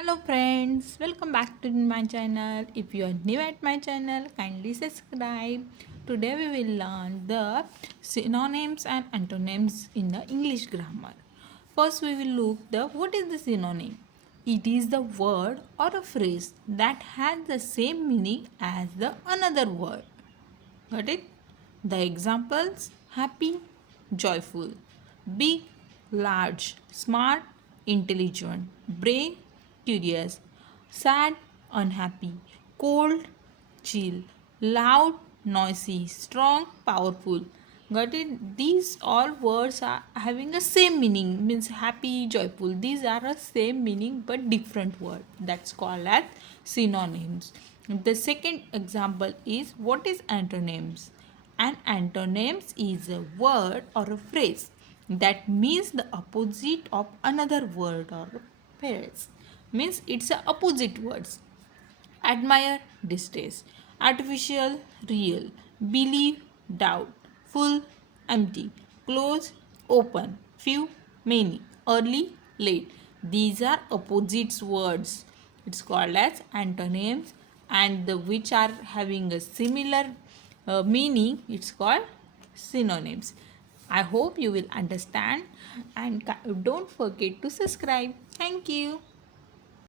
Hello friends, welcome back to my channel. If you are new at my channel, kindly subscribe. Today we will learn the synonyms and antonyms in the English grammar. First we will look the what is the synonym? It is the word or a phrase that has the same meaning as the another word. Got it? The examples happy, joyful, big, large, smart, intelligent, brave, curious, sad, unhappy, cold, chill, loud, noisy, strong, powerful. Got it? These all words are having a same meaning, means happy, joyful. These are a same meaning but different word. That's called as synonyms. The second example is what is antonyms? An antonyms is a word or a phrase that means the opposite of another word or phrase. Means it's a opposite words. Admire, distress. Artificial, real. Believe, doubt. Full, empty. Close, open. Few, many. Early, late. These are opposites words. It's called as antonyms, and the which are having a similar meaning. It's called synonyms. I hope you will understand, and don't forget to subscribe. Thank you.